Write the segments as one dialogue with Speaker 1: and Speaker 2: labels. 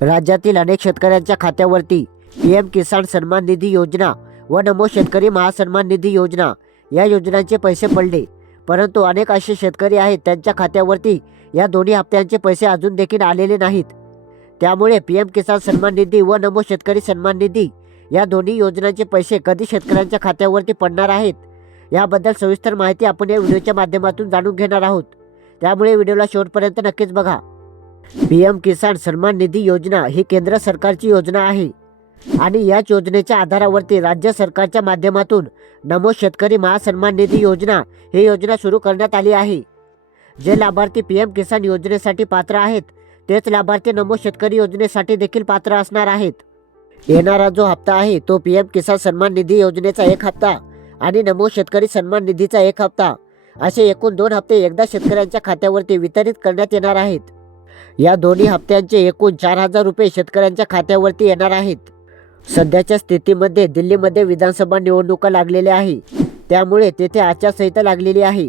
Speaker 1: राज्यातील अनेक शेतकऱ्यांच्या खात्यावरती पी एम किसान सन्मान निधी योजना व नमो शेतकरी महासन्मान निधी योजना या योजनांचे पैसे पडले. परंतु अनेक असे शेतकरी आहेत त्यांच्या खात्यावरती या दोन्ही हप्त्यांचे पैसे अजून देखील आलेले नाहीत. त्यामुळे पी एम किसान सन्मान निधी व नमो शेतकरी सन्मान निधी या दोन्ही योजनांचे पैसे कधी शेतकऱ्यांच्या खात्यावरती पडणार आहेत याबद्दल सविस्तर माहिती आपण या व्हिडिओच्या माध्यमातून जाणून घेणार आहोत. त्यामुळे व्हिडिओला शेवटपर्यंत नक्कीच बघा. पी एम किसान सन्मान निधी योजना ही केंद्र सरकारची योजना आहे आणि याच योजनेच्या आधारावरती राज्य सरकारच्या माध्यमातून नमो शेतकरी महासन्मान निधी योजना ही योजना सुरू करण्यात आली आहे. जे लाभार्थी पी एम किसान योजनेसाठी पात्र आहेत तेच लाभार्थी नमो शेतकरी योजनेसाठी देखील पात्र असणार आहेत. येणारा जो हप्ता आहे तो पी एम किसान सन्मान निधी योजनेचा एक हप्ता आणि नमो शेतकरी सन्मान निधीचा एक हप्ता असे एकूण दोन हप्ते एकदा शेतकऱ्यांच्या खात्यावरती वितरित करण्यात येणार आहेत. या दोन्ही हप्त्यांचे एकूण चार हजार रुपये शेतकऱ्यांच्या खात्यावरती येणार आहेत. सध्याच्या स्थितीमध्ये दिल्लीमध्ये विधानसभा निवडणुका लागलेल्या आहे. त्यामुळे तेथे आचारसंहिता लागलेली आहे.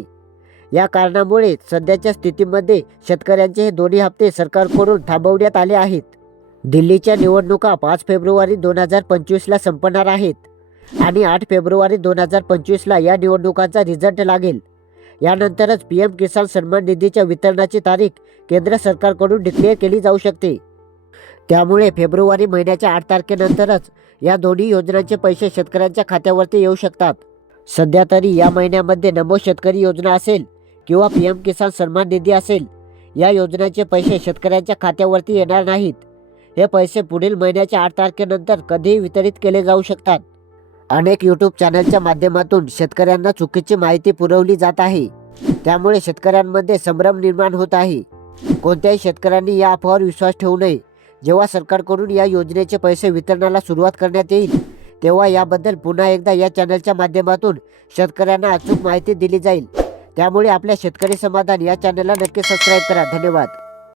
Speaker 1: या कारणामुळे सध्याच्या स्थितीमध्ये शेतकऱ्यांचे हे दोन्ही हप्ते सरकारकडून थांबवण्यात आले आहेत. दिल्लीच्या निवडणुका पाच फेब्रुवारी दोन हजार पंचवीसला संपणार आहेत आणि आठ फेब्रुवारी दोन हजार पंचवीसला या निवडणुकांचा रिझल्ट लागेल. यानंतरच पी एम किसान सन्मान निधीच्या वितरणाची तारीख केंद्र सरकारकडून डिक्लेअर केली जाऊ शकते. त्यामुळे फेब्रुवारी महिन्याच्या आठ तारखेनंतरच या दोन्ही योजनांचे पैसे शेतकऱ्यांच्या खात्यावरती येऊ शकतात. सध्या तरी या महिन्यामध्ये नमो शेतकरी योजना असेल किंवा पी एम किसान सन्मान निधी असेल या योजनेचे पैसे शेतकऱ्यांच्या खात्यावरती येणार नाहीत. हे पैसे पुढील महिन्याच्या आठ तारखेनंतर कधीही वितरित केले जाऊ शकतात. अनेक यूट्यूब चॅनलच्या माध्यमातून शेतकऱ्यांना चुकीची माहिती पुरवली जात आहे. त्यामुळे शेतकऱ्यांमध्ये संभ्रम निर्माण होत आहे. कोणत्याही शेतकऱ्यांनी या अफवावर विश्वास ठेवू नये. जेव्हा सरकारकडून या योजनेचे पैसे वितरणाला सुरुवात करण्यात येईल तेव्हा याबद्दल पुन्हा एकदा या चॅनलच्या माध्यमातून शेतकऱ्यांना अचूक माहिती दिली जाईल. त्यामुळे आपल्या शेतकरी समाधान या चॅनलला नक्की सबस्क्राईब करा. धन्यवाद.